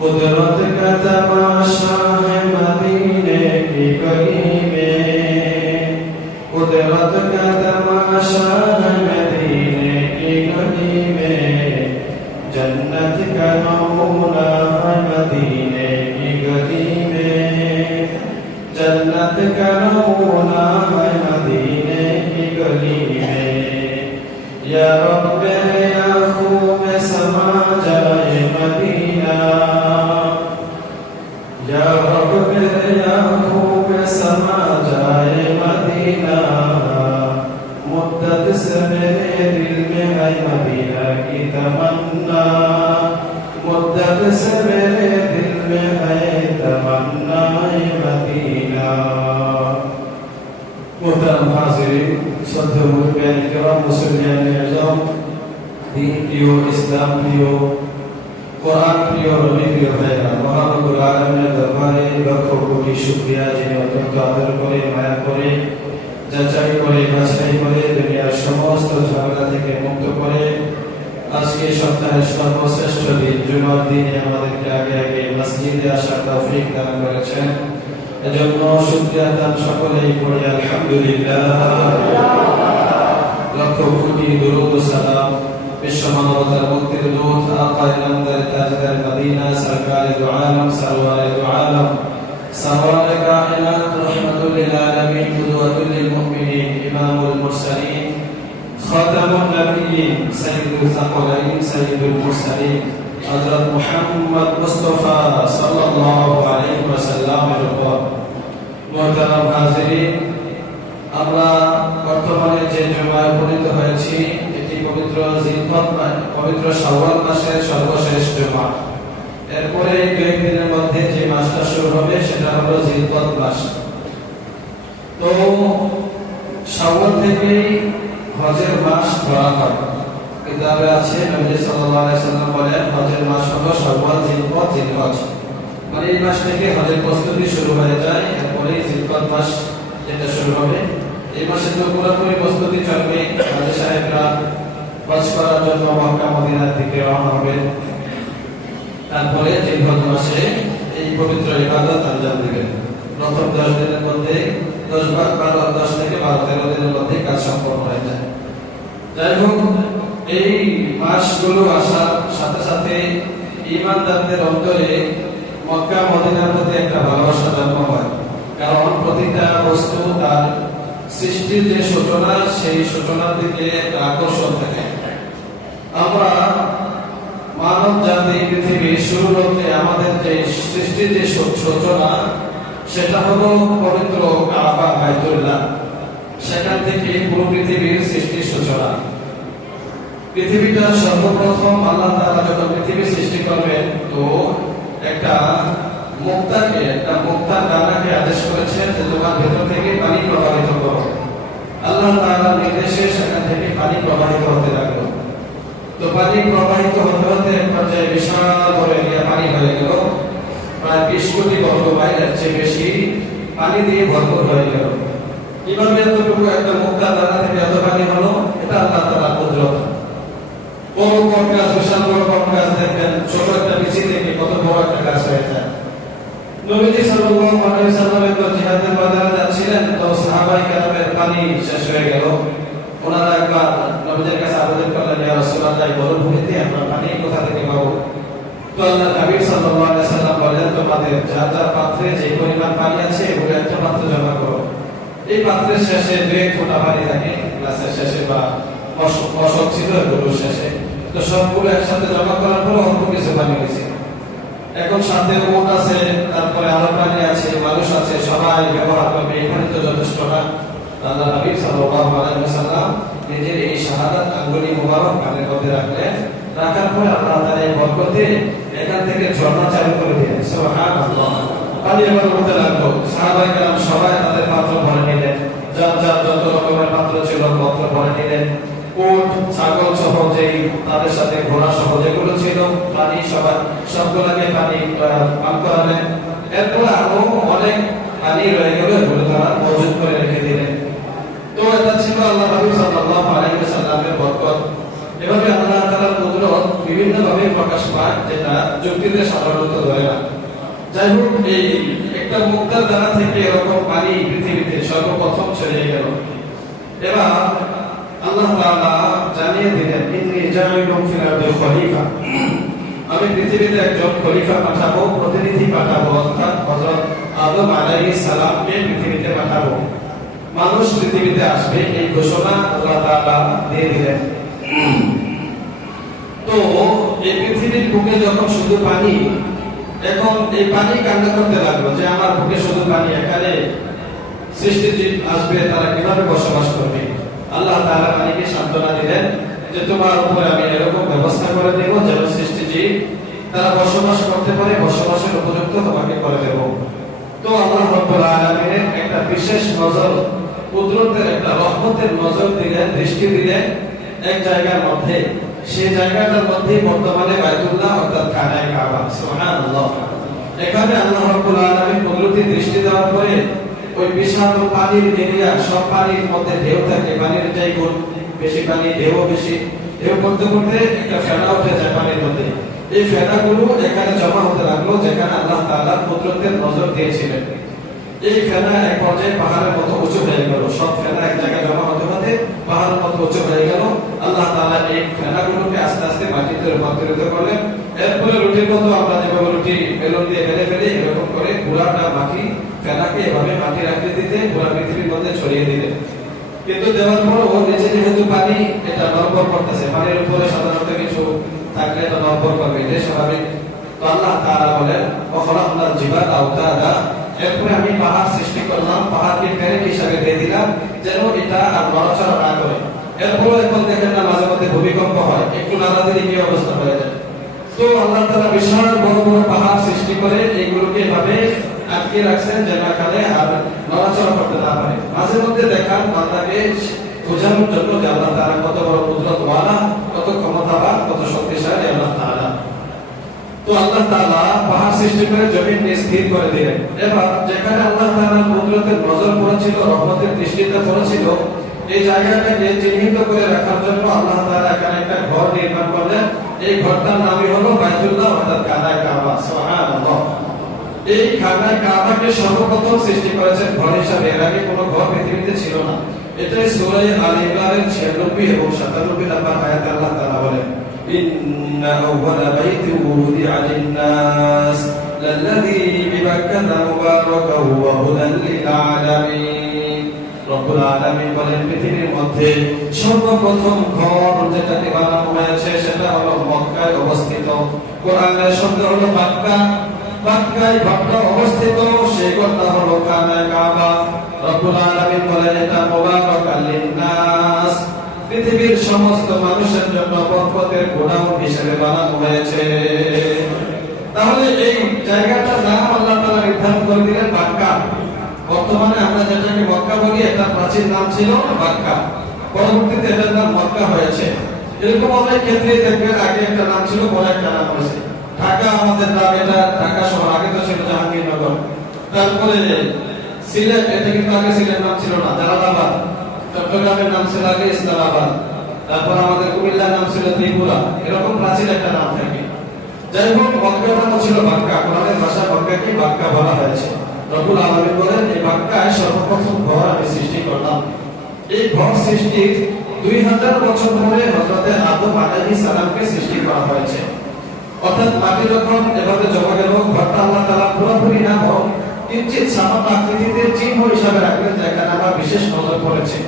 कुदरत का तमाशा है मदीने की गली में, कुदरत का तमाशा है मदीने की गली में, जन्नत का नमूना है मदीने की गली में, जन्नत का नमूना है मदीने की गली में। या रब आँखों में समा जाए मदीना, या रब मेरे आँखों में समा जाए मदीना, मुद्दत से मेरे दिल में है मदीना की तमन्ना, मुद्दत से मेरे दिल में है तमन्ना मदीना। मोहतरम हाज़िरीन, श्रद्धेय मुहब्बीन किराम, मुसल्लियान आज़म, दीन प्रिय, इस्लाम प्रिय, কোরআন প্রিয়, নবী প্রিয় ভাইরা, মহান রব্বুল আলামিনের দরবারে লক্ষ কোটি শুকরিয়া, যিনি অত্যন্ত আদর করে, মায়া করে, যাচাই করে, বাছাই করে, দুনিয়ার সমস্ত ঝামেলা থেকে মুক্ত করে আজকে সপ্তাহের সর্বশ্রেষ্ঠ দিন জুমার দিনে আমাদেরকে আগে আগে মসজিদে আসার তৌফিক দান করেছেন। এজন্য শুকরিয়া দান সকলেই পড়ি আলহামদুলিল্লাহ। লক্ষ কোটি দরুদ ও সালাম विश्व मानवतार मुक्तिर दूत आका इनामदार ताजदार मदीना सरकार दो आलम सरवार दो आलम सरवार कायनात रहमतुल लिल आलमीन कुदवतुल लिल मुमिनीन इमामुल मुरसलीन खातमुन नबिय्यीन सय्यिदुल सक़लैन सय्यिदुल मुरसलीन हजरत मुहम्मद मुस्तफा सल्लल्लाहु अलैहि वसल्लम এর উপর। মুহতারাম হাজিরিন, আমরা বর্তমানে যে জুমায় উপনীত হয়েছি পবিত্র জিলহজ, পবিত্র শাওয়াল মাসের সর্বশেষ জুমা। এরপরে কয়েকদিনের মধ্যে যে মাসটা শুরু হবে সেটা হলো জিলহজ মাস। তো শাওয়াল থেকেই হজের মাস ধরা হয়। কিতাবে আছে নবী সাল্লাল্লাহু আলাইহি সাল্লাম বলেন হজের মাস হলো শাওয়াল, জিলহজ, জিলহজ। মানে এই মাস থেকে হজের প্রস্তুতি শুরু হয়ে যায়। এরপরে জিলহজ মাস যেটা শুরু হবে, এই মাসে তো পুরোপুরি প্রস্তুতি চলবে। হাজী সাহেবরা হজ করার জন্য মক্কা মদিনার দিকে রওনা হবেন। তারপরে জিলহজ মাসে এই পবিত্র ইবাদত আঞ্জাম দিবেন। প্রথম 10 দিনের মধ্যে 10 থেকে 12-13 দিনের মধ্যে কাজ সম্পন্ন হয়ে যায়। যাই হোক, এই মাসগুলো আসার সাথে সাথে ঈমানদারদের অন্তরে মক্কা মদিনার প্রতি একটা ভালোবাসা জন্ম হয়। কারণ প্রতিটা বস্তু তার সৃষ্টির যে সূচনা, সেই সূচনার দিকে একটা আকর্ষণ থাকে। আমরা মানব জাতি পৃথিবীর শুরু হতে আমাদের যে সৃষ্টির যে সূচনা সেটা হলো পবিত্র কাবা বাইতুল্লাহ। সেখান থেকে পুরো পৃথিবীর সৃষ্টির সূচনা। পৃথিবীটা সর্বপ্রথম আল্লাহ তাআলা যখন পৃথিবী সৃষ্টি করবেন, তো একটা মুক্তা দানাকে আদেশ করেছেন যে তোমার ভেতর থেকে পানি প্রবাহিত করো। আল্লাহ তাআলার নির্দেশে সেখান থেকে পানি প্রবাহিত হতে লাগলো। তো পানি প্রবাহিত হতে হতে এক পর্যায়ে বিশাল বড় এরিয়া পানি হয়ে গেল। প্রায় 20 কোটি বর্গ মাইলের চেয়ে বেশি পানি দিয়ে ভরপুর হয়ে গেল। কিভাবে এতটুকু একটা মুক্তা দানা থেকে এত পানি হলো? এটা আল্লাহ তাআলার কুদরত। বড় বড় গাছ, বিশাল বড় বড় গাছ দেখবেন ছোট একটা বিচি থেকে কত বড় একটা গাছ হয়ে যায়। নবীজি সাল্লাল্লাহু আলাইহি ওয়াসাল্লাম একবার জিহাদের ময়দানে যাচ্ছিলেন, তো সাহাবায়ে কেরামের পানি শেষ হয়ে গেল। ওনারা একবার নবীজির কাছে আবেদন করলেন, ইয়া রাসূলুল্লাহ, মরুভূমিতে আমরা পানি কোথা থেকে পাবো? তো আল্লাহ নবী সাল্লাল্লাহু আলাইহি ওয়াসাল্লাম বললেন, তোমাদের যার যার পাত্রে যে পরিমাণ পানি আছে এগুলো একটা পাত্রে জমা করো। এই পাত্রের শেষে 2 ফোঁটা পানি থাকে, গ্লাসের শেষে বা অসচ্ছিন্ন গরুর শেষে। তো সবগুলো একসাথে জমা করার পর অল্প কিছু পানি হয়েছে। এখন সাথে উট আছে, তারপরে আরো পানি আছে, মানুষ আছে, সবাই ব্যবহার করবে, এখানে তো যথেষ্ট না। আল্লাহ নবী সাল্লাল্লাহু আলাইহি ওয়াসাল্লাম নিজের এই শাহাদাত আঙ্গুলি মোবারক কানের মধ্যে রাখলেন। রাখার পরে আল্লাহ তাআলা এই বরকতে এখান থেকে ঝর্ণা চালু করে দিলেন। সুবহানাল্লাহ। পানি এবার উঠতে লাগলো। সাহাবায়ে কেরাম সবাই তাদের পাত্র ভরে নিলেন। যার যার যত রকমের পাত্র ছিল পাত্র ভরে নিলেন। উট, ছাগল সহ যেই তাদের সাথে ঘোড়া সহ যেগুলো ছিল পানি সবগুলোকে পানি পান করালেন। এরপর আরো অনেক পানি রয়ে গেল, এগুলো তারা মজুদ করে রেখে দিলেন। তো এটা ছিল আল্লাহ নবী সাল্লাল্লাহু আলাইহি ওয়াসাল্লামের বরকত। এভাবে আল্লাহ তাআলার কুদরত বিভিন্ন ভাবে প্রকাশ পায়, যেটা যুক্তিতে সাধারণত ধরে না। যাই হোক, এই একটা মুক্তার দ্বারা থেকে এরকম পানি পৃথিবীতে সর্বপ্রথম ছড়িয়ে গেল। এবার আল্লাহ তাআলা জানিয়ে দিলেন, ইন্নী জাইলুন ফিল আরদি খলিফা, আমি পৃথিবীতে একজন খলিফা পাঠাবো, প্রতিনিধি পাঠাবো, অর্থাৎ হযরত আদম আলাইহিস সালামকে পৃথিবীতে পাঠাবো, মানুষ পৃথিবীতে আসবে, এই ঘোষণা আল্লাহ তাআলা দিয়ে দিলেন। তো এই পৃথিবীর বুকে যখন শুধু পানি, এখন এই পানি কান্না করতে লাগলো যে আমার বুকে শুধু পানি, এখানে সৃষ্টিজীব আসবে, তারা কিভাবে বসবাস করবে? আল্লাহ তাআলা পানিকে সান্ত্বনা দিলেন যে তোমার উপরে আমি এরকম ব্যবস্থা করে দেব যেন সৃষ্টিজীব তারা বসবাস করতে পারে, বসবাসের উপযুক্ত তোমাকে করে দেব। তো আল্লাহ রাব্বুল আলামিনের একটা বিশেষ নজর, কুদরতের একটা রহমতের নজর দিলেন, দৃষ্টি দিলেন এক জায়গার মধ্যে। সেই জায়গাটার মধ্যে বর্তমানে বাইতুল্লাহ অর্থাৎ খানায়ে কাবা। সুবহানাল্লাহ। এখানে আল্লাহ রাব্বুল আলামিন কুদরতি দৃষ্টি দেওয়ার পরে ওই বিশাল পানির এরিয়া, সব পানির মধ্যে ঢেউ থাকে, পানির যাই গুণ বেশি, পানি ঢেউ বেশি, ঢেউ করতে করতে একটা ফেনা উঠে যায় পানির মধ্যে। এই ফেনাগুলো এখানে জমা হতে লাগলো, যেখানে আল্লাহ তাআলা কুদরতের নজর দিয়েছিলেন। এই ফেনা এক পর্যায়ে পাহাড়ের মতো উঁচু হয়ে গেল, সব ফেনা এক জায়গায় জমা হতে হতে পাহাড়ের মতো উঁচু হয়ে গেল। আল্লাহ তাআলা এই ফেনাগুলোকে আস্তে আস্তে মাটিতে রূপান্তরিত করলেন। এরপরে রুটির মতো আমরা যেভাবে রুটি বেলুন দিয়ে বেলে ফেলি, এরকম করে পুরাটা মাটি ফেনাকে এভাবে মাটির আকৃতিতে পুরো পৃথিবীর মধ্যে ছড়িয়ে দিলেন। কিন্তু দেওয়ার পরও নিচে যেহেতু পানি, এটা নড়বড় করতেছে, পানির উপরে সাধারণত কিছু থাকলে এটা নড়বড় করবে, এটাই স্বাভাবিক। তো আল্লাহ তাআলা বলেন, ওয়াখলাকনাল জিবালা আওতাদা, এরপরে আমি পাহাড় সৃষ্টি করলাম, পাহাড়কে প্যারেন্ট হিসাবে দিয়ে দিলাম যেন এটা আর নড়াচড়া না করে। এরপরে এখন দেখেন না মাঝে মধ্যে ভূমিকম্প হয়, একটু নাড়া দিলে কি অবস্থা হয়ে যায়। তো আল্লাহ তাআলা বিশাল বড় বড় পাহাড় সৃষ্টি করে এইগুলোকে এভাবে আটকে রাখছেন যেন এখানে আর নড়াচড়া করতে না পারে। মাঝে মধ্যে দেখান বান্দাকে বোঝানোর জন্য যে আল্লাহ তাআলা কত বড় কুদরতওয়ালা, কত ক্ষমতাবান, কত শক্তিশালী আল্লাহ তাআলা। তো আল্লাহ তাআলা পাহাড় সৃষ্টি করে জমিনকে স্থির করে দিলেন। এবার যেখানে আল্লাহ তাআলার কুদরতের নজর পড়েছিল, রহমতের দৃষ্টিতে পড়েছিল, এই জায়গাটাকে চিহ্নিত করে রাখার জন্য আল্লাহ তাআলা এখানে একটা ঘর নির্মাণ করলেন। এই ঘরটার নামই হলো বাইতুল্লাহ অর্থাৎ খানায়ে কাবা। সুবহানাল্লাহ। এই খানায়ে কাবাকে সর্বপ্রথম সৃষ্টি করেছেন ঘর হিসাবে, এর আগে কোনো ঘর পৃথিবীতে ছিল না। এটাই সূরা আল ইমরানের 96 এবং 97 নম্বর আয়াতে আল্লাহ তাআলা বলেন, ইন্না আউওয়ালা বাইতিন উযিআ লিন-নাস লাল্লাযী বিবাক্কাতা মুবারাকান ওয়া হুদাল লিল আলামিন। রব্বুল আলামিন বলেন, পৃথিবীর মধ্যে সর্বপ্রথম ঘর যেটাকে বানানো হয়েছে সেটা হলো মক্কায় অবস্থিত। কোরআনের শব্দ হলো মক্কা, মক্কায় ঘরটা অবস্থিত, সেই ঘরটা হলো খানায়ে কাবা। রব্বুল আলামিন বলেন, এটা মুবারাকান লিন-নাস, পৃথিবীর সমস্ত মানুষের জন্য বরকতের গোডাউন হিসেবে বানানো হয়েছে। তাহলে এই জায়গাটার নাম আল্লাহ তাআলা নির্ধারণ করে দিলেন মক্কা। বর্তমানে আমরা যেটাকে মক্কা বলি, এটা প্রাচীন নাম ছিল মক্কা, পরবর্তীতে এটার নাম মক্কা হয়েছে। এরকম অনেক ক্ষেত্রে দেখবেন আগে একটা নাম ছিল, পরে একটা নাম হয়েছে। ঢাকা আমাদের নাম, এটা ঢাকা শহর, আগে তো ছিল জাহাঙ্গীরনগর। তারপরে সিলেট, এটা কিন্তু আগে সিলেট নাম ছিল না, জালালাবাদ। চট্টগ্রামের নাম ছিল আগে ইসলামাবাদ। তারপর আমাদের কুমিল্লার নাম ছিল ত্রিপুরা। এরকম প্রাচীন একটা নাম থাকে। যাই হোক, মক্কার নাম ছিল মক্কা, কোরআনের ভাষায় মক্কাকে মক্কা বলা হয়েছে। রব্বুল আলামিন বলেন, এই মক্কায় সর্বপ্রথম ঘর আমি সৃষ্টি করলাম। এই ঘর সৃষ্টির 2000 বছর ধরে হযরত আদম আলাইহিস সালামকে সৃষ্টি করা হয়েছে। অর্থাৎ মাটি যখন এভাবে জমা গেল, ঘরটা আল্লাহ তাআলা পুরোপুরি না হোক কিঞ্চিৎ সামান্য আকৃতিতে চিহ্ন হিসাবে রাখলেন, যেখানে আমার বিশেষ নজর পড়েছে।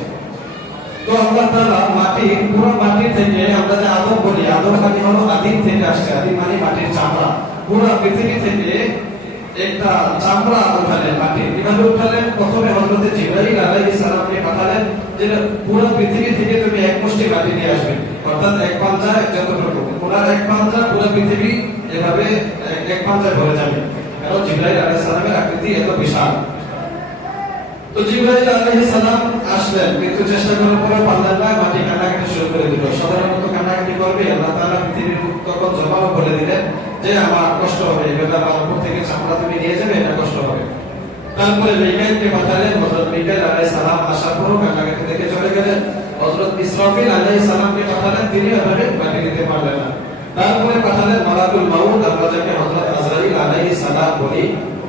তো আল্লাহ তাআলা মাটি, পুরো মাটি থেকে আমরা যে আদম বলি, আদম মানে হলো আদিম থেকে আসছে, আদিম মানে মাটির চামড়া। পুরো পৃথিবী থেকে একটা চামড়া উঠালেন, মাটি কিভাবে উঠালেন? প্রথমে হযরত জিবরাইল আলাইহিস সালামকে পাঠালেন যে পুরো পৃথিবী থেকে তুমি এক মুষ্টি মাটি নিয়ে আসবে, অর্থাৎ এক পাঞ্জা, যতটুকু ওনার এক পাঞ্জা, পুরো পৃথিবী এভাবে এক পাঞ্জায় ভরে যাবে, কারণ জিবরাইল আলাইহিস সালামের আকৃতি এত বিশাল। তো জিবরাইল আলাইহিস সালাম আসলেন, কিন্তু চেষ্টা করার পরে পারলেন না, মাটি কান্নাকাটি শুরু করে দিল। সাধারণত কান্নাকাটি করবে, আল্লাহ তাআলা পৃথিবীর তখন জবাব বলে দিলেন যে আমার কষ্ট হবে, এটা আমার উপর থেকে চামড়া তুমি নিয়ে যাবে, এটা কষ্ট হবে। তারপরে মিকাইলকে পাঠালেন, হযরত মিকাইল আলাইহিস সালাম আসার পরও কান্নাকাটি দেখে চলে গেলেন। হযরত ইসরাফিল আলাইহিস সালামকে পাঠালেন, তিনি এভাবে মাটি নিতে পারলেন না। তারপরে পাঠালেন মালাকুল মাউত, আমরা যাকে হযরত আজরাইল আলাইহিস সালাম বলি।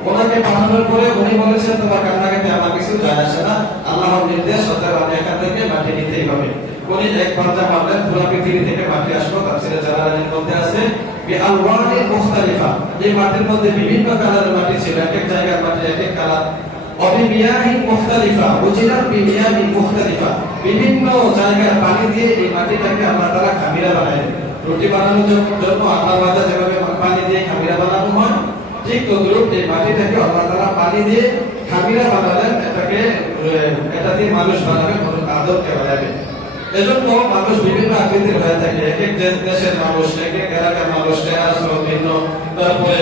ওনাকে পাঠানোর পরে উনি বলেছেন তোমার কান্নাকাটি আমার কিছু যায় আসে না, আল্লাহর নির্দেশ, অতএব আমি এখান থেকে মাটি নিতেই হবে। উনি এক পাঞ্জা মারলেন, পুরো পৃথিবী থেকে মাটি আসলো। তাফসীরে জালালাইনের মধ্যে আছে বিআলওয়ানি মুখতালিফা, এই মাটির মধ্যে বিভিন্ন কালারের মাটি ছিল, এক এক জায়গার মাটি এক এক কালার। অবিমিয়াহি মুখতালিফা, উজিলাত বিমিয়াহি মুখতালিফা, বিভিন্ন জায়গার পানি দিয়ে এই মাটিটাকে আল্লাহ তাআলা খামিরা বানালেন। রুটি বানানোর জন্য আল্লাহ বাদা যেভাবে পানি দিয়ে খামিরা বানানো হয়, ঠিক তদ্রুপ এই মাটিটাকে আল্লাহ তাআলা পানি দিয়ে খামিরা বানালেন। এটা দিয়ে মানুষ বানাবেন, আদমকে বানাবেন। এজন্য মানুষ বিভিন্ন আকৃতির হয়ে থাকে, এক এক দেশের মানুষ, এক এক এলাকার মানুষ, চেহারা ভিন্ন, তারপরে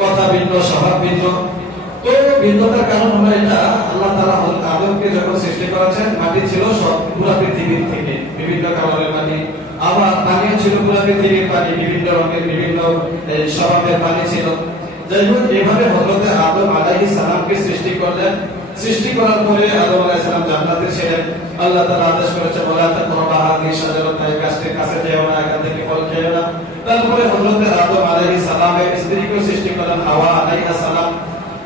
কথা ভিন্ন, স্বভাব ভিন্ন। তো ভিন্নতার কারণ হলো এটা, আল্লাহ তাআলা আদমকে যখন সৃষ্টি করেছেন, মাটি ছিল সব পুরো পৃথিবীর থেকে বিভিন্ন কালারের মাটি, আবার পানিও ছিল পুরো পৃথিবীর পানি, বিভিন্ন রঙের বিভিন্ন স্বভাবের পানি ছিল। যাই হোক, এভাবে হযরত আদম আলাইহিস সালামকে সৃষ্টি করলেন। সৃষ্টি করার পরে আদম আলাইহিস সালাম জান্নাতে ছিলেন। আল্লাহ তাআলা আদেশ করেছে ওয়ালা তাকরাবা হাযিহি শাজারাত, এই গাছটির কাছে যেও না, এখান থেকে ফল খেও না। তারপরে হযরত আদম আলাইহিস সালামের স্ত্রীকে সৃষ্টি করলেন হাওয়া আলাইহিস সালাম।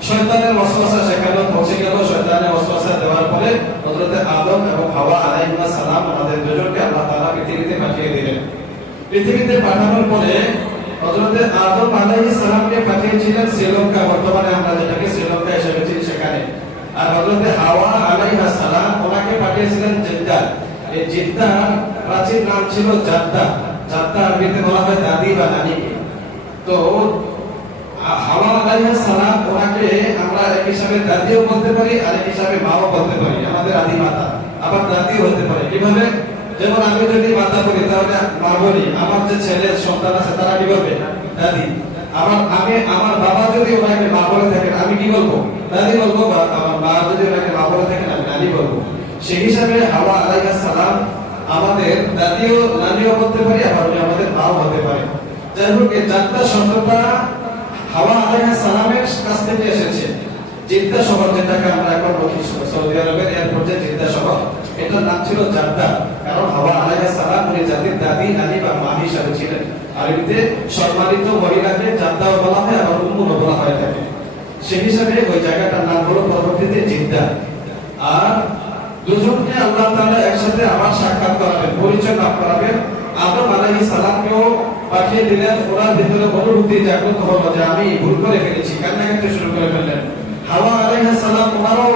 শয়তানের ওয়াসওয়াসা সেখানে পৌঁছে গেল। শয়তানের ওয়াসওয়াসা দেওয়ার পরে হযরত আদম এবং হাওয়া আলাইহিস সালাম আমাদের দুজনকে আল্লাহ তাআলা পৃথিবীতে পাঠিয়ে দিলেন। পৃথিবীতে পাঠানোর পরে হযরত আদম আলাইহিস সালামকে পাঠিয়েছিলেন শ্রীলঙ্কা, বর্তমানে আমরা যেটাকে শ্রীলঙ্কা হিসেবে চিনি সেখানে। আর হযরত হাওয়া আলাইহিস সালাম ওনাকে পাঠিয়েছিলেন জেদ্দাহ। এই জেদ্দাহ প্রাচীন নাম ছিল জাদ্দা। জাদ্দা আরবিতে বলা হয় দাদি বা নানিকে। তো হাওয়া আলাইহিস সালাম ওনাকে আমরা এক হিসাবে দাদিও বলতে পারি, আর এক হিসাবে মাও বলতে পারি, আমাদের আদি মাতা। আবার দাদিও হতে পারে। কিভাবে? যেমন আমি যদি মাতা বলি তাহলে মা বলি, আমার যে ছেলে সন্তান আছে তারা কি বলবে? দাদি। আমার বাবা যদি ওনাকে মা বলে থাকেন, আমি কি বলবো? দাদি বলবো। বা আমার মা যদি ওনাকে মা বলে থাকেন, আমি নানি বলবো। সেই হিসাবে হাওয়া আলাইহিস সালাম আমাদের দাদিও নানিও বলতে পারি, আবার আমাদের মাও হতে পারে। যাই হোক, এই জাদ্দা শব্দটা হাওয়া আলাইহিস সালামের কাছ থেকে এসেছে। জেদ্দাহ শহর, যেটাকে আমরা এখন বলি সৌদি আরবের এয়ারপোর্টে জেদ্দাহ শহর, এটার নাম ছিল জাদ্দাহ। কারণ হাওয়া আলাইহিস সালাম উনি জাতির দাদি, নানি বা মা হিসাবে ছিলেন। আরবিতে সম্মানিত মহিলাকে জাদ্দাহ বলা হয়, আবার উম্মু বলা হয় থাকে। সেই হিসাবে ওই জায়গাটার নাম হলো পরবর্তীতে জেদ্দাহ। আর দুজনকে আল্লাহ তাআলা একসাথে আবার সাক্ষাৎ করাবেন, পরিচয় লাভ করাবেন। আদম আলাইহিস সালামকেও পাঠিয়ে দিলেন। ওনার ভিতরে অনুভূতি জাগ্রত হলো যে আমি ভুল করে ফেলেছি, কান্নাকাটি শুরু করে ফেললেন। হাওয়া আলাইহিস সালাম ওনারও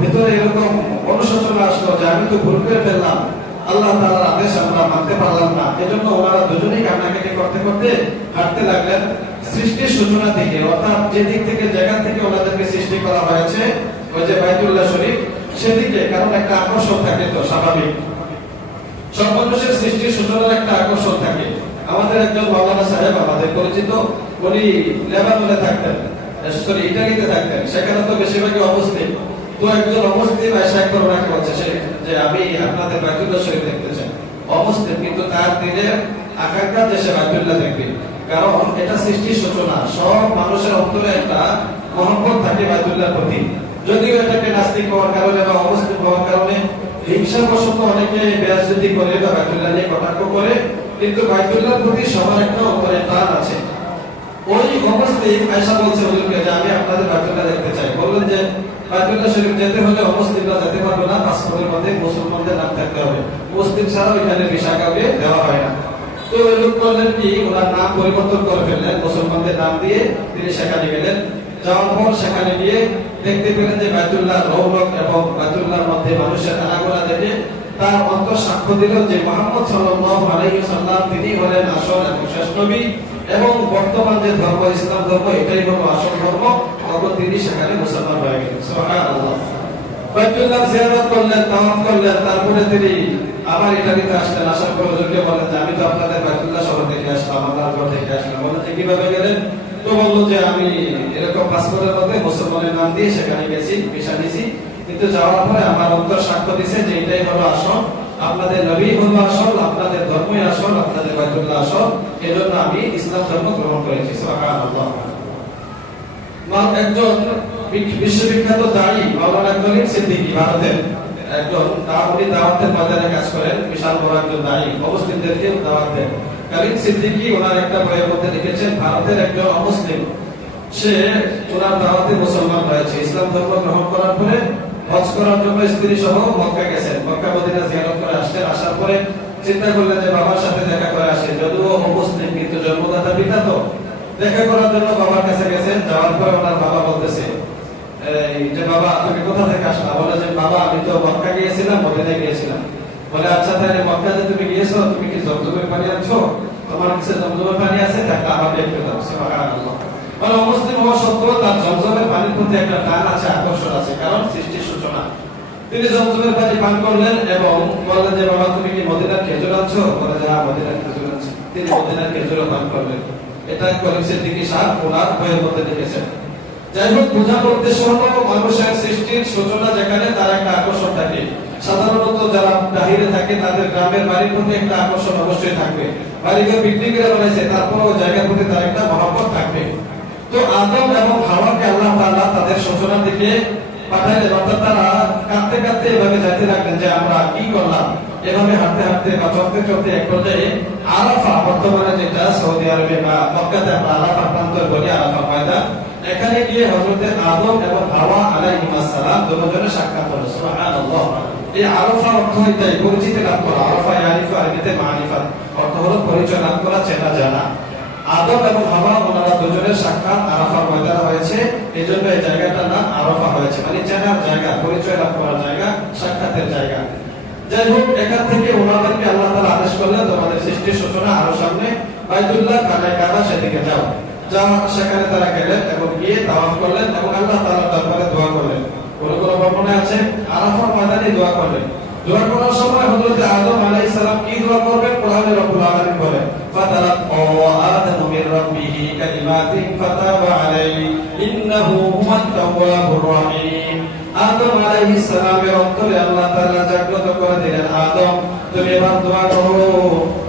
ভিতরে এরকম অনুশোচনা আসলো যে আমি তো ভুল করে ফেললাম, আল্লাহ তাআলার আদেশ আমরা মানতে পারলাম না। এজন্য ওনারা দুজনেই কান্নাকাটি করতে করতে হাঁটতে লাগলেন সৃষ্টির সূচনা থেকে, অর্থাৎ যে দিক থেকে, জায়গা থেকে ওনাদেরকে সৃষ্টি করা হয়েছে, ওই যে বাইতুল্লাহ শরীফ, সেদিকে। কারণ একটা আকর্ষণ থাকে, তো স্বাভাবিক, সব মানুষের সৃষ্টির সূচনার একটা আকর্ষণ থাকে। আমাদের একজন মাওলানা সাহেব আমাদের পরিচিত, উনি লেবাননে থাকতেন, ইটালিতে থাকতেন। সেখানে তো বেশিরভাগই অমুসলিম। তো একজন অমুসলিম এসে একবার ওনাকে বলছে যে আমি আপনাদের বাইতুল্লাহ শরীফ দেখতে চাই। অমুসলিম, কিন্তু তার দিনের আকাঙ্ক্ষা দেশে বাইতুল্লাহ দেখবে। কারণ এটা সৃষ্টির সূচনা, সব মানুষের অন্তরে একটা মহব্বত থাকে বাইতুল্লাহর প্রতি। যদিও এটাকে নাস্তিক হওয়ার কারণে বা অমুসলিম হওয়ার কারণে হিংসাবশত অনেকে বেয়াজ্জতি করে বা বাইতুল্লাহ নিয়ে কটাক্ষ করে, কিন্তু বাইতুল্লাহর প্রতি সবার একটা অন্তরে টান আছে। ওই অমুসলিম আয়েশা বলছে হুজুরকে যে আমি আপনাদের বাইতুল্লাহ দেখতে চাই। বললেন যে বাইতুল্লাহ শরীফ যেতে হলে অমুসলিমরা যেতে পারবে না, পাসপোর্টের মধ্যে মুসলমানদের নাম থাকতে হবে। মুসলিম ছাড়া ওইখানে ভিসা কাউকে দেওয়া হয় না। তো ওই লোক করলেন কি, ওনার নাম পরিবর্তন করে ফেললেন, মুসলমানদের নাম দিয়ে তিনি সেখানে গেলেন। যাওয়ার পর সেখানে গিয়ে দেখতে পেলেন যে বাইতুল্লাহ রৌনক এবং বাইতুল্লাহর মধ্যে মানুষের আনাগোনা দেখে তার অন্তর সাক্ষ্য দিল যে মুহাম্মদ সাল্লাল্লাহু আলাইহি ওয়াসাল্লাম তিনি হলেন আসল এবং শেষ নবী, এবং বর্তমান যে ধর্ম ইসলাম ধর্ম এটাই হলো আসল ধর্ম। তখন তিনি সেখানে মুসলমান হয়ে গেলেন। সুবহানাল্লাহ। বাইতুল্লাহ জিয়ারত করলেন, তাওয়াফ করলেন। তারপরে তিনি আবার ইটালিতে আসলেন। আসার পর হুজুরকে বলেন যে আমি তো আপনাদের বাইতুল্লাহ শহর থেকে আসলাম, আল্লাহর থেকে আসলাম। বলেন যে কিভাবে গেলেন? তো বললো যে আমি এরকম পাসপোর্টের মধ্যে মুসলমানের নাম দিয়ে সেখানে গেছি, ভিসা নিয়েছি, কিন্তু যাওয়ার পরে আমার অন্তর সাক্ষ্য দিছে যে এটাই হলো আসল, আপনাদের নবী হলো আসল, আপনাদের ধর্মই আসল, আপনাদের বাইতুল্লাহ আসল। এজন্য আমি ইসলাম ধর্ম গ্রহণ করেছি। সুবহানাল্লাহ। একজন বিশ্ববিখ্যাত দায়ী মাওলানা করিম সিদ্দিকী, ভারতের একজন উনি দাওয়াতের বাজারে কাজ করেন, বিশাল বড় একজন দায়ী, অমুসলিমদেরকে দাওয়াত দেন। কালিম সিদ্দিকী ওনার একটা বইয়ের মধ্যে লিখেছেন, ভারতের একজন অমুসলিম, সে ওনার দাওয়াতে মুসলমান হয়েছে, ইসলাম ধর্ম গ্রহণ করার পরে হজ করার জন্য স্ত্রী সহ মক্কা গেছেন, মক্কা মদিনা জিয়ারত করে আসলেন। আসার পরে চিন্তা করলেন যে বাবার সাথে দেখা করে আসে, যদিও অমুসলিম কিন্তু জন্মদাতা পিতা, তো দেখা করার জন্য বাবার কাছে গেছেন। যাওয়ার পরে ওনার বাবা বলতেছে যে বাবা তুমি কোথা থেকে আসলা? বলে যে বাবা আমি তো মক্কা গিয়েছিলাম, মদিনায় গিয়েছিলাম। বলে আচ্ছা তাহলে মক্কা যে তুমি গিয়েছো, তুমি কি জমজমের পানি আনছো? তোমার কাছে জমজমের পানি আছে? তাহলে আমাকে একটু দাও। সুবহানাল্লাহ। মানে অমুসলিম হওয়া সত্ত্বেও তার জমজমের পানির প্রতি একটা টান আছে, আকর্ষণ আছে, কারণ সৃষ্টির সূচনা। তিনি জমজমের পানি পান করলেন এবং বললেন যে বাবা তুমি কি মদিনার খেজুর আনছো? বলে যে হ্যাঁ মদিনার খেজুর আনছি। তিনি মদিনার খেজুরও পান করলেন। এটা কলিম সিদ্দিকী সাহেব ওনার বইয়ের মধ্যে লিখেছেন। যাই হোক, বোঝার উদ্দেশ্য হলো মানুষের সৃষ্টির সূচনা যেখানে তার একটা আকর্ষণ থাকে। সাধারণত যারা বাহিরে থাকে তাদের গ্রামের বাড়ির প্রতি একটা আকর্ষণ অবশ্যই থাকবে। বাড়িকে বিক্রি করে বানাইছে, তারপর ওই জায়গার প্রতি তার একটা মহব্বত থাকবে। তো আদম এবং হাওয়াকে আল্লাহ তাআলা তাদের সূচনার দিকে পাঠাইলেন, অর্থাৎ তারা কাঁদতে কাঁদতে এভাবে যাইতে লাগলেন যে আমরা কি করলাম। এভাবে হাঁটতে হাঁটতে বা চলতে চলতে এক পর্যায়ে আরাফা, বর্তমানে যেটা সৌদি আরবে বা মক্কাতে আমরা আরাফা প্রান্তর বলি, আরাফা ময়দান, এখানে গিয়ে হযরতে আদম এবং হাওয়া আলাইহিস সালাম দুজনের সাক্ষাৎ হলো। সুবহানাল্লাহ। এই আরাফা অর্থ এটাই, পরিচিতি লাভ করা। আরাফা ইয়ারিফা আরবিতে মারিফা, অর্থ হলো পরিচয় লাভ করা, চেনা জানা। আদম এবং হাওয়া ওনারা দুজনের সাক্ষাৎ আরাফার ময়দানে হয়েছে, এজন্য এই জায়গাটার নাম আরাফা হয়েছে, মানে চেনার জায়গা, পরিচয় লাভ করার জায়গা, সাক্ষাতের জায়গা। যাই হোক, এখান থেকে ওনাদেরকে আল্লাহ তাআলা আদেশ করলেন তোমাদের সৃষ্টির সূচনা আরো সামনে বাইতুল্লাহ খানায় কাবা, সেদিকে যাও। সেখানে তারা গেলেন এবং গিয়ে তাওয়াফ করলেন এবং আল্লাহ তাআলার দরবারে দোয়া করলেন। কোন কোন বর্ণনায় আছে আরাফার ময়দানে দোয়া করলেন। দোয়া করার সময় হযরত আদম আলাইহিস সালাম কি দোয়া করবেন? কোরআনে রব্বুল আলামিন বলেন, ফাতালাক্কা আদামু মির রাব্বিহি কালিমাতিন ফাতাবা আলাইহি ইন্নাহু হুয়াত তাওয়াবুর রহিম। আদম আলাইহিস সালামের অন্তরে আল্লাহ তাআলা জাগ্রত করে দিলেন, আদম তুমি এবার দোয়া করো,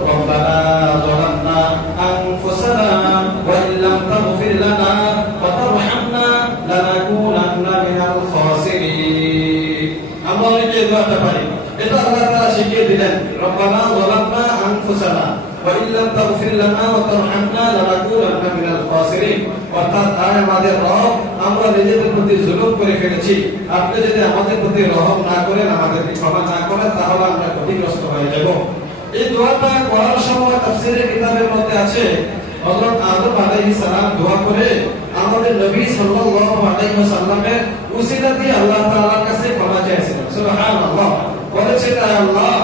রব্বানা যালামনা আনফুসানা ওয়া ইল্লাম তাগফির লানা ওয়া তারহামনা লানাকুনান্না মিনাল খাসিরিন। আমরা অনেকে দোয়াটা পারি, এটা আল্লাহ তাআলা শিখিয়ে দিলেন, রব্বানা যালামনা আনফুসানা ওয়া ইল্লাম তাগফির লানা ওয়া তারহামনা লানাকুনান্না মিনাল খাসিরিন। অর্থাৎ আমাদের রব, আমরা নিজেদের প্রতি জুলুম করে ফেলেছি, আপনি যদি আমাদের প্রতি রহম না করেন, আমাদেরকে ক্ষমা না করেন, তাহলে আমরা ক্ষতিগ্রস্ত হয়ে যাব। এই দোয়াটা করার সময় তাফসীরের কিতাবের মধ্যে আছে হযরত আদম আলাইহিস সালাম দোয়া করে আমাদের নবী সাল্লাল্লাহু আলাইহি ওয়াসাল্লামের উসিলা দিয়ে আল্লাহ তাআলার কাছে ক্ষমা চাইছিলেন। সুবহানাল্লাহ। বলেছেন আল্লাহ,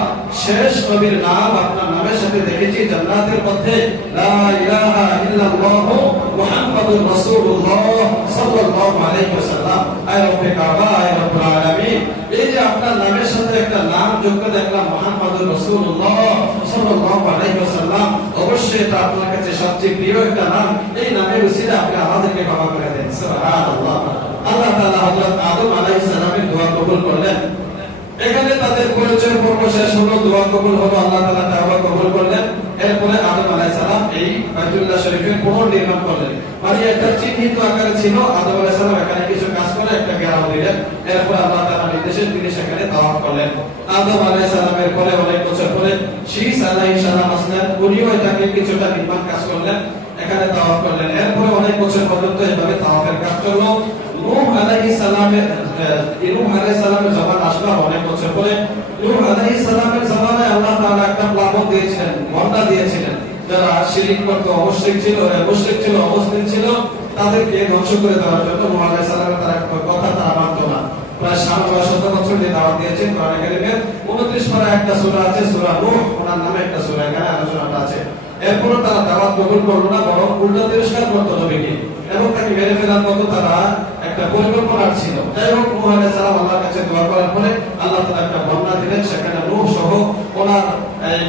শেষ নবীর নাম আপনার নামের সাথে দেখেছি জান্নাতের মধ্যে, লা ইলাহা ইল্লাল্লাহ মুহাম্মাদুর রাসূলুল্লাহ সাল্লাল্লাহু আলাইহি ওয়াসাল্লাম। আয় রব্বে কাবা, আয় রব্বুল আলামিন, এই যে আপনার নামের সাথে একটা নাম যোগ দেখলাম মুহাম্মাদুর রাসূলুল্লাহ সাল্লাল্লাহু আলাইহি ওয়াসাল্লাম, অবশ্যই এটা আপনার কাছে সবচেয়ে প্রিয় একটা নাম। এই নামের উসিলা আপনি আমাদেরকে ক্ষমা করে দেন। সুবহানাল্লাহ। আল্লাহ তাআলা হযরত আদম আলাইহিস সালামের দোয়া কবুল করলেন। এখানে তাদের পরিচয় পর্ব শেষ হলো, দোয়া কবুল হলো, আল্লাহ তাআলা তওবা কবুল করলেন। এরপরে আদম আলাইহিস সালাম এই বাইতুল্লাহ শরীফের পুনর্নির্মাণ করলেন। মানে একটা চিহ্নিত আকারে ছিল, আদম আলাইহিস সালাম এখানে কিছু কাজ করে একটা ঘেরাও দিলেন। এরপর আল্লাহ তাআলা নির্দেশে তিনি সেখানে তাওয়াফ করলেন। আদম আলাইহিস সালামের পরে অনেক বছর পরে শীস আলাইহিস সালাম আসলেন, উনিও এটাকে কিছুটা নির্মাণ কাজ করলেন, এখানে তাওয়াফ করলেন। এরপরে অনেক বছর পর্যন্ত এভাবে তাওয়াফের কাজ চললো। নূহ আলাইহিস সালামের জামানা আসলো অনেক বছর পরে। নূহ আলাইহিস সালামের জামানায় আল্লাহ তাআলা একটা প্লাবন দিয়েছিলেন, বন্যা দিয়েছিলেন। যারা শিরক করত, মুশরিক ছিল, অমুসলিম ছিল, তাদেরকে ধ্বংস করে দেওয়ার জন্য নূহ আলাইহিস সালামের তারা কথা তারা মানতো না। প্রায় 7 বছর দিয়ে দাওয়াত দিয়েছেন। কোরআন কারীমের 29 পারা একটা সূরা আছে, সূরা নূহ, ওনার নামে একটা সূরা, এখানে আলোচনাটা আছে। এরপরও তারা দাওয়াত কবুল করলো না, বরং উল্টো তিরস্কার করতো নবীকে এবং তাকে মেরে ফেলার মতো তারা একটা পরিকল্পনা ছিল। যাই হোক, নূহ আলাইহিস সালাম আল্লাহর কাছে দোয়া করার পরে আল্লাহ তাআলা একটা বন্যা দিলেন। সেখানে নূহ সহ ওনার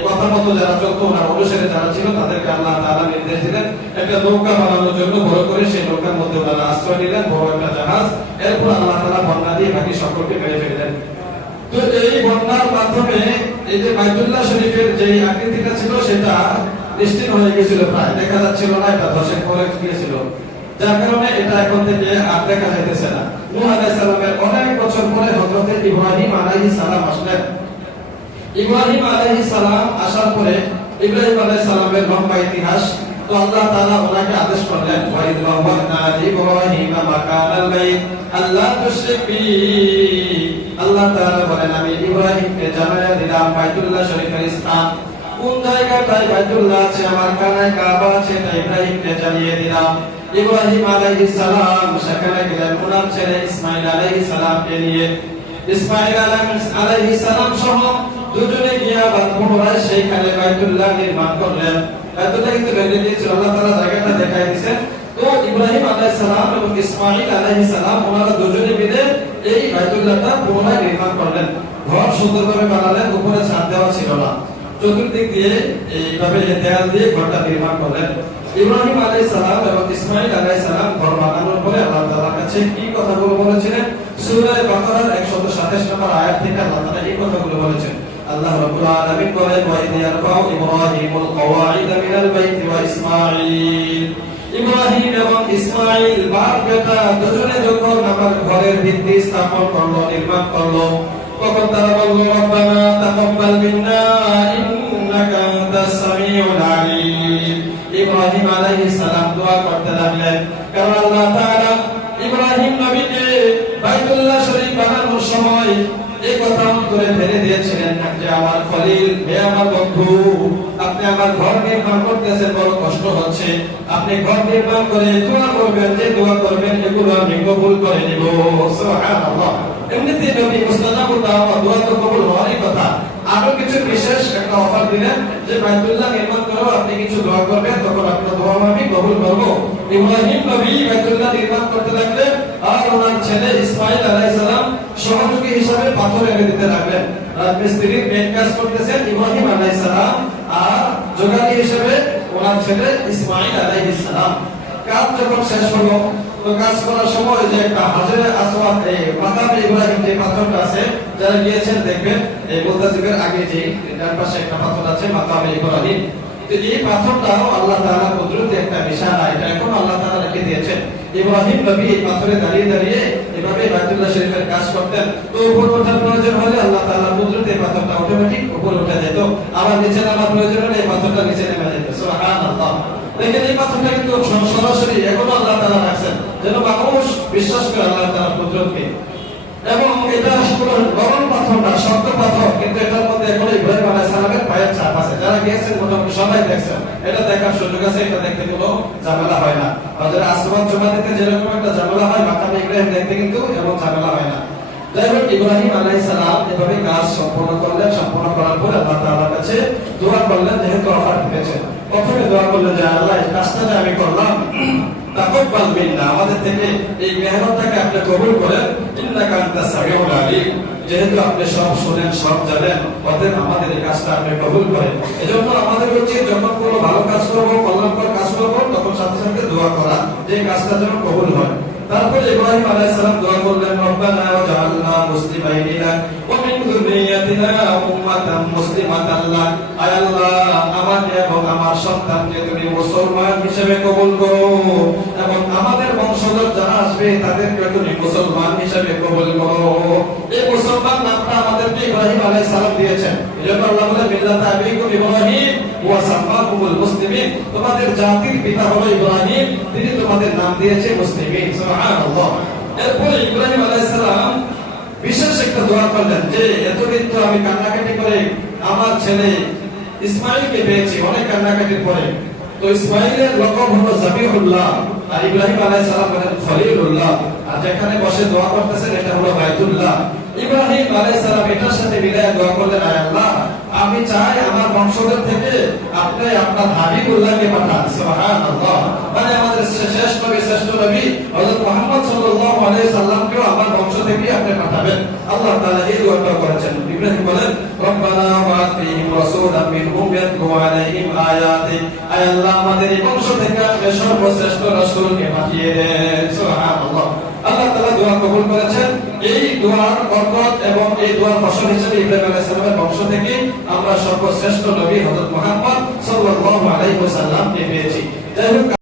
কথা মতো যারা চলতো, ওনার অনুসারী যারা ছিল, তাদেরকে আল্লাহ তাআলা নির্দেশ দিলেন একটা নৌকা বানানোর জন্য। বড় করে সেই নৌকার মধ্যে ওনারা আশ্রয় নিলেন, বড় একটা জাহাজ। এরপর আল্লাহ তাআলা বন্যা দিয়ে বাকি সকলকে মেরে ফেললেন। তো এই বন্যার মাধ্যমে এই যে বাইতুল্লাহ শরীফের যে আকৃতিটা ছিল সেটা নিশ্চিহ্ন হয়ে গিয়েছিল, প্রায় দেখা যাচ্ছিল না, এটা ধসে পড়ে গিয়েছিল, যার কারণে এটা এখন থেকে আর দেখা যাইতেছে না। নূহ আলাইহিস সালামের অনেক বছর পরে হযরত ইব্রাহিম আলাইহিস সালাম আসলেন। ইব্রাহিম আলাইহিস সালাম আসার পরে ইব্রাহিম আলাইহিস সালামের লম্বা ইতিহাস। তো আল্লাহ তাআলা ওনাকে আদেশ করলেন, ওয়াইদ ওয়াবানা ইব্রাহিম মাকানাল বাইত আল্লাহ তুশরিক বি। আল্লাহ তাআলা বলেন, আমি ইব্রাহিমকে জানায়া দিলাম বাইতুল্লাহ শরীফের স্থান। কোন জায়গাটায় বাইতুল্লাহ আছে, আমার কানায় কাবা আছে, তাই ইব্রাহিমকে জানিয়ে দিলাম। ইব্রাহিম আলাইহিস সালাম সেখানে গেলেন ওনার ছেলে ইসমাঈল আলাইহিস সালামকে নিয়ে। ইসমাঈল আলাইহিস সালাম সহ দুজনে গিয়ে পুনরায় সেইখানে বাইতুল্লাহ নির্মাণ করলেন। বাইতুল্লাহ কিন্তু বেঁধে দিয়েছিল, আল্লাহ তাআলা জায়গাটা দেখাই দিয়েছেন। তো ইব্রাহিম আলাইহিস সালাম এবং ইসমাঈল আলাইহিস সালাম ওনারা দুজনে মিলে এই বাইতুল্লাহটা পুনরায় নির্মাণ করলেন। ঘর সুন্দরভাবে বানালেন, উপরে ছাদ দেওয়া ছিল না, চতুর্দিক দিয়ে এইভাবে দেয়াল দিয়ে ঘরটা নির্মাণ করলেন। ইব্রাহিম আলাইহিস সালাম এবং ইসমাঈল আলাইহিস সালাম ঘর বানানোর পরে আল্লাহ তাআলার কাছে কি কথাগুলো বলেছিলেন, সূরা বাকারার 127 নম্বর আয়াত থেকে আল্লাহ তাআলা এই কথাগুলো বলেছেন। আল্লাহ রাব্বুল আলামিন বলেন, ওয়া ইয ইয়ারফাউ ইব্রাহিমুল কওয়াইদা মিনাল বাইতি ওয়া ইসমাঈল। ইব্রাহিম এবং ইসমাঈল বাপ বেটা দুজনে যখন আমার ঘরের ভিত্তি স্থাপন করলো, নির্মাণ করলো, তখন তারা বলল, রব্বানা তাকাব্বাল মিন্না ইন্নাকা আনতাস সামিউল আলিম। ইব্রাহিম আলাইহিস সালাম দোয়া করতে লাগলেন, কারণ আল্লাহ তাআলা ইব্রাহিম নবীকে বাইতুল্লাহ শরীফ বানানোর সময় এই কথা করে ফেলে দিয়েছিলেন যে আমার খলিল, হে আমার বন্ধু, আপনি আমার ঘর নির্মাণ করতেছেন, বড় কষ্ট হচ্ছে, আপনি ঘর নির্মাণ করে দোয়া করবেন, যে দোয়া করবেন এগুলো আমি কবুল করে নিব। সুবহানাল্লাহ। এমনিতে নবী মুস্তাজাবুদ দাওয়া, দোয়া তো কবুল হওয়ারই কথা। আরো কিছু বিশেষ একটা অফার দিলেন যে বাইতুল্লাহ নির্মাণ করো, আপনি কিছু দোয়া করবেন, তখন আপনার দোয়া আমি কবুল করব। ইব্রাহিম নবী বাইতুল্লাহ নির্মাণ করতে লাগলেন, আর ওনার ছেলে ইসমাঈল আলাইহিস সালাম সহযোগী হিসেবে পাথর এনে দিতে লাগলেন। রাজমিস্ত্রির মেন কাজ করতেছেন ইব্রাহিম আলাইহিস সালাম, আর যোগালী হিসেবে ওনার ছেলে ইসমাঈল আলাইহিস সালাম। কাজ যখন শেষ হলো, তো কাজ করার সময় যে একটা হাজরে আসওয়াদ, মাকামে ইব্রাহিম যে পাথরটা আছে, যারা গিয়েছেন দেখবেন এই মুলতাজিমের আগে যে ডান পাশে একটা পাথর আছে মাকামে ইব্রাহিম। তো এই পাথরটাও আল্লাহ তাআলার কুদরতে একটা নিশানা, এটা এখন আল্লাহ তাআলা রেখে দিয়েছেন। ইব্রাহিম নবী এই পাথরে দাঁড়িয়ে দাঁড়িয়ে এভাবে বাইতুল্লাহ শরীফের কাজ করতেন। তো উপরে ওঠার প্রয়োজন হলে আল্লাহ তাআলার কুদরতে এই পাথরটা অটোমেটিক উপরে উঠে যেত, আবার নিচে নামার প্রয়োজন হলে এই পাথরটা নিচে নেমে যেত। সুবহানাল্লাহ। দেখেন এই পাথরটা কিন্তু সরাসরি এখনো আল্লাহ তাআলা রাখছেন, যেন মানুষ বিশ্বাস করে আল্লাহ তাআলার কুদরতকে। এবং এটা হলো গরম পাথর না, শক্ত পাথর, কিন্তু এটার মধ্যে এখনো ইব্রাহিম আলাইহিস সালামের পায়ের ছাপ আছে। যারা গিয়েছেন মোটামুটি সবাই দেখছেন, এটা দেখার সুযোগ আছে, এটা দেখতে কোনো ঝামেলা হয় না। হযরত আসওয়াদ জমা দিতে যেরকম একটা ঝামেলা হয়, মাকামে ইব্রাহিম দেখতে কিন্তু এমন ঝামেলা হয় না। যাই হোক, ইব্রাহিম আলাইহিস সালাম এভাবে কাজ সম্পন্ন করলেন। সম্পন্ন করার পর আল্লাহ তাআলার কাছে দোয়া করলেন, যেহেতু অফার পেয়েছেন। প্রথমে দোয়া করলেন যে আল্লাহ, এই কাজটা যে আমি করলাম, তাকাব্বাল মিন্না, আমাদের থেকে এই মেহনতটাকে আপনি কবুল করেন। ইন্নাকা আনতাস সামিউল আলিম, যেহেতু আপনি সব শুনেন, সব জানেন, অতএব আমাদের এই কাজটা আপনি কবুল করেন। এজন্য আমাদের উচিত যখন কোনো ভালো কাজ করবো, কল্যাণকর কাজ করবো, তখন সাথে সাথে দোয়া করা যে কাজটা যেন কবুল হয়। তারপরে ইব্রাহিম আলাইহিস সালাম দোয়া করলেন, রব্বানা ওয়াজআলনা মুসলিমাইনি লাক ওয়া মিন যুররিয়্যাতিনা উম্মাতান মুসলিমাতান লাক। আয় আল্লাহ, আমাকে এবং আমার সন্তানকে তুমি মুসলমান হিসেবে কবুল করো, এবং আমাদের বংশধর যারা আসবে তাদেরকে তুমি মুসলমান হিসেবে কবুল করো। এই মুসলমান নামটা আমাদেরকে ইব্রাহিম আলাইহিস সালাম দিয়েছেন। এজন্য আল্লাহ বলেন, মিল্লাতা আবিকুম ইব্রাহিম ওয়া সাম্মাকুমুল মুসলিমিন, তোমাদের জাতির পিতা হলো ইব্রাহিম, তিনি তোমাদের নাম দিয়েছে মুসলিমিন। সুবহানাল্লাহ। এরপরে ইব্রাহিম আলাইহিস সালাম বিশেষ একটা দোয়া করলেন যে এতদিন তো আমি কান্নাকাটি করে আমার ছেলে ইসমাঈলকে পেয়েছি, অনেক কান্নাকাটির পরে। তো ইসমাঈলের লকব হলো জাবিহুল্লাহ, আর ইব্রাহিম আলাইহিস সালাম হলেন খলিলুল্লাহ, আর যেখানে বসে দোয়া করতেছেন এটা হলো বাইতুল্লাহ। ইব্রাহিম আলাইহিস সালাম এটার সাথে মিলায় দোয়া করলেন, আয় আল্লাহ, আমি চাই আমার বংশধর থেকে আপনি আপনার হাবিবুল্লাহকে পাঠান। সুবহানাল্লাহ। মানে আমাদের শেষ নবী, শ্রেষ্ঠ নবী হযরত মুহাম্মদ সাল্লাল্লাহু আলাইহি সাল্লামকেও আমার বংশ থেকে আপনি পাঠাবেন। আল্লাহ তাআলা এই দোয়াটা করেছেন। ইব্রাহিম বলেন, রব্বানা ওয়াবা'আথ ফীহিম রাসূলাম মিনহুম ইয়াতলু আলাইহিম আয়াতিক, আয় আল্লাহ, আমাদের এই বংশ থেকে আপনি সর্বশ্রেষ্ঠ রাসূলকে পাঠিয়ে দেন। সুবহানাল্লাহ। আল্লাহ তাআলা দোয়া কবুল করেছেন। এই দোয়ার বরকত এবং এই দোয়ার ফসল হিসেবে ইব্রাহিম আলাইহিস সালামের বংশ থেকে আমরা সর্বশ্রেষ্ঠ নবী হযরত মুহাম্মদ সাল্লাল্লাহু আলাইহি ওয়াসাল্লামকে পেয়েছি। যাই হোক।